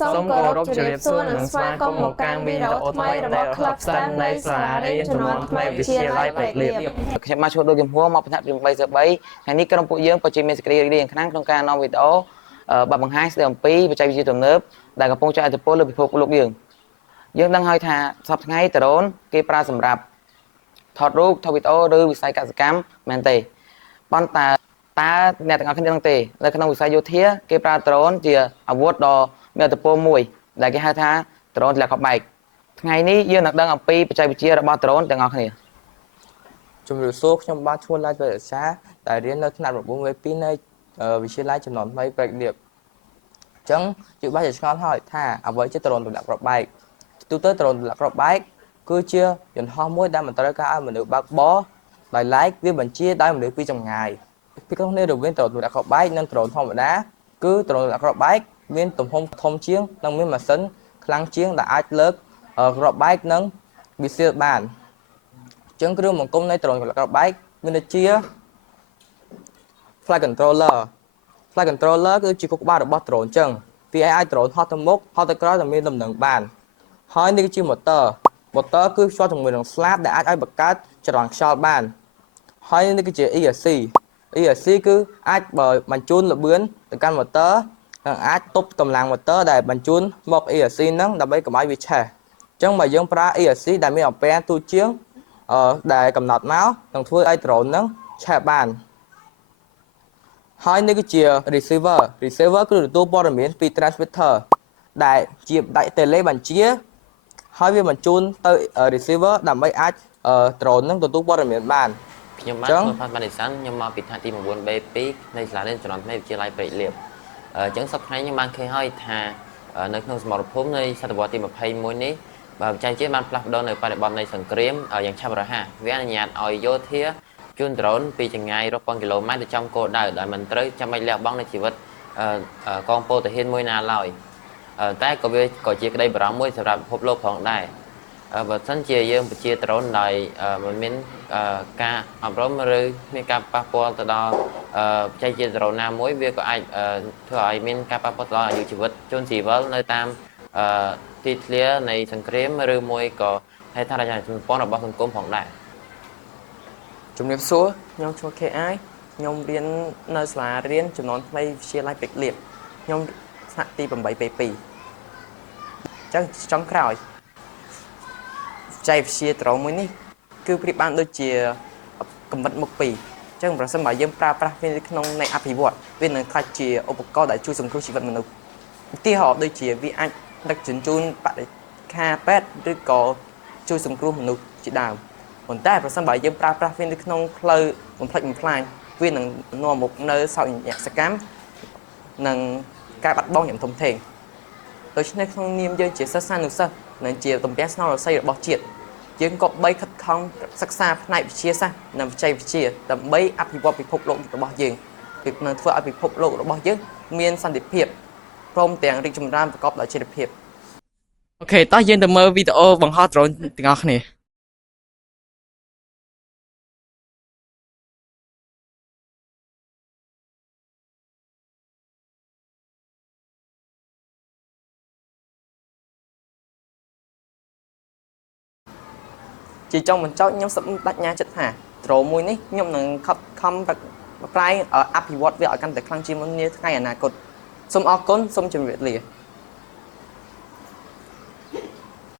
សូមគោរពជំរាបសួរនិងស្វាគមន៍មកកាន់វីដេអូថ្មីរបស់ Club STEM នៃសាលារៀនជំនាន់ថ្មីវិទ្យាល័យព្រែកលៀបខ្ញុំមកជួបដូចចំហមកផ្នែកទី3ថ្ងៃនេះក្រុមពួកយើងពិតជាមានសេចក្តីរីករាយខ្លាំងក្នុងការនាំវីដេអូបើបង្ហាញស្ដីអំពីបច្ចេកវិទ្យាទំនើបដែលកំពុងចែកឥទ្ធិពលលើពិភពលោកយើងដឹងហើយថាសប្តាហ៍ថ្ងៃដ្រូនគេប្រើសម្រាប់ថតរូបថតវីដេអូឬវិស័យកសិកម្មមែនទេប៉ុន្តែអ្នកទាំងអស់គ្នាដឹងទេនៅក្នុងវិស័យយោធាគេប្រើដ្រូនជាអាវុធដ៏មានឥទ្ធិពលមួយដែលគេហៅថាដ្រូនទម្លាក់ខបែកថ្ងៃនេះយើងនឹងដឹងអំពីបច្ចេកវិទ្យារបស់ដ្រូនទាំងអស់គ្នាជំរាបសួរខ្ញុំបាទឈ្មោះឡាយវេសាដែលរៀននៅថ្នាក់9វេ2នៅវិទ្យាល័យចំនួន3ព្រែកលៀបអញ្ចឹងយើងបានឆ្ងល់ហើយថាអ្វីជាដ្រូនទម្លាក់គ្រាប់បែកទូទៅដ្រូនទម្លាក់គ្រាប់បែកគឺជាយន្តហោះមួយដែលមិនត្រូវការឲ្យមនុស្សបើកបរដោយឡែកវាបញ្ជាដោយមនុស្សពីចម្ងាយពីក្នុងនេះរវាងដ្រូនទម្លាក់គ្រាប់បែកនិងដ្រូនធម្មតាគឺដ្រូនទម្លាក់គ្រាប់បែកមានទំហំធំជាងនិងមានម៉ាស៊ីនខ្លាំងជាងដែលអាចលើកគ្រាប់បែកនិងវិសៀលបានអញ្ចឹងគ្រឿងបង្គុំនៃដ្រូនទម្លាក់គ្រាប់បែកមានដូចជា Flight controller គឺជាខួរក្បាលរបស់ដ្រូនអញ្ចឹងវាអាចដ្រូនហោះទៅមុខហោះទៅក្រោយដែលមានដំណឹងបានហើយនេះគឺជា motor គឺភ្ជាប់ជាមួយនឹងស្លាបដែលអាចឲ្យបង្កើតចរន្តខ្យល់បានហើយនេះគឺជា ESC គឺអាចបញ្ជូនល្បឿនទៅកាន់ motor និងអាចទប់កម្លាំង motor ដែលបញ្ជូនមក ESC ហ្នឹងដើម្បីកុំឲ្យវាឆេះអញ្ចឹងបើយើងប្រើ ESC ដែលមានអំពែទូជាងដែលកំណត់មកនឹងធ្វើឲ្យ drone ហ្នឹងឆេះបានហើយនេះគឺជា receiver គឺទទួលព័ត៌មានពី transmitter ដែលជាដាច់ tele បញ្ជាហើយវាបញ្ជូនទៅ receiver ដើម្បីអាច drone នឹងទទួលព័ត៌មានបានខ្ញុំបាទឈ្មោះផាត់ម៉ានីសាន់ខ្ញុំមកពីថ្នាក់ទី 9B2 នៃសាលារៀនជំនាន់ថ្មីវិទ្យាល័យព្រែកលៀបអញ្ចឹងសប្តាហ៍ថ្ងៃខ្ញុំបានឃើញហើយថានៅក្នុងសមរភូមិនៃសតវត្សទី21នេះបច្ចេកវិទ្យាបានផ្លាស់ប្ដូរនៅបរិបទនៃសង្គ្រាមយ៉ាងឆាប់រហ័សវាអនុញ្ញាតឲ្យយោធាជូនដ្រូនពីចម្ងាយរាប់ពាន់គីឡូម៉ែត្រទៅចំគោលដៅដោយមិនត្រូវចាំបាច់លះបង់នូវជីវិតកងពលទាហានមួយណាឡើយតែក៏វាក៏ជាក្តីបារម្ភមួយសម្រាប់ពិភពលោកផងដែរបើសិនជាយើងបញ្ជាដ្រូនដោយមិនមានការអប់រំឬមានការប៉ះពាល់ទៅដល់បច្ចេកវិទ្យាដ្រូនណាមួយវាក៏អាចធ្វើឲ្យមានការប៉ះពាល់ទៅដល់អាយុជីវិតជនស៊ីវិលនៅតាមទីធ្លានៃសង្គ្រាមឬមួយក៏ហេដ្ឋារចនាសម្ព័ន្ធរបស់សង្គមផងដែរជំរាបសួរខ្ញុំឈ្មោះ KI ខ្ញុំរៀននៅសាលារៀនចំនួនថ្មីវិទ្យាល័យព្រែកលៀបខ្ញុំថ្នាក់ទី 8B2 អញ្ចឹងចុងក្រោយបច្ចេកវិទ្យាដ្រូនមួយនេះគឺប្រៀបបានដូចជាកម្រិតមុខពីរអញ្ចឹងប្រសិនបើយើងប្រើប្រាស់វានៅក្នុងនៃអភិវឌ្ឍវានឹងក្លាយជាឧបករណ៍ដែលជួយសង្គ្រោះជីវិតមនុស្សឧទាហរណ៍ដូចជាវាអាចដឹកជញ្ជូនបរិក្ខារពេទ្យឬក៏ជួយសង្គ្រោះមនុស្សជាដើមប៉ុន្តែប្រសិនបើយើងប្រើប្រាស់វានៅក្នុងផ្លូវបំផ្លិចបំផ្លាញវានឹងនាំមកនៅសោកនាដកម្មនិងការបាត់បង់យ៉ាងធំធេងដូច្នេះក្នុងនាមយើងជាសិស្សានុសិស្សនិងជាតំពាំងស្នងរស័យរបស់ជាតិយើងក៏បីខិតខំសិក្សាផ្នែកវិទ្យាសាស្ត្រនិងបច្ចេកវិទ្យាដើម្បីអភិវឌ្ឍពិភពលោករបស់យើងនឹងធ្វើឲ្យពិភពលោករបស់យើងមានសន្តិភាពព្រមទាំងរីកចម្រើនប្រកបដោយចីរភាពអូខេតោះយើងទៅមើលវីដេអូបង្ហោះដ្រូនទាំងអស់គ្នាជាចុងបញ្ចប់ខ្ញុំសម្ដេចញ្ញាចិត្តថាដ្រូនមួយនេះខ្ញុំនឹងខិតខំប្រែអភិវឌ្ឍវាឲ្យកាន់តែខ្លាំងជាងមុននាថ្ងៃអនាគតសូមអរគុណសូមជម្រាបលា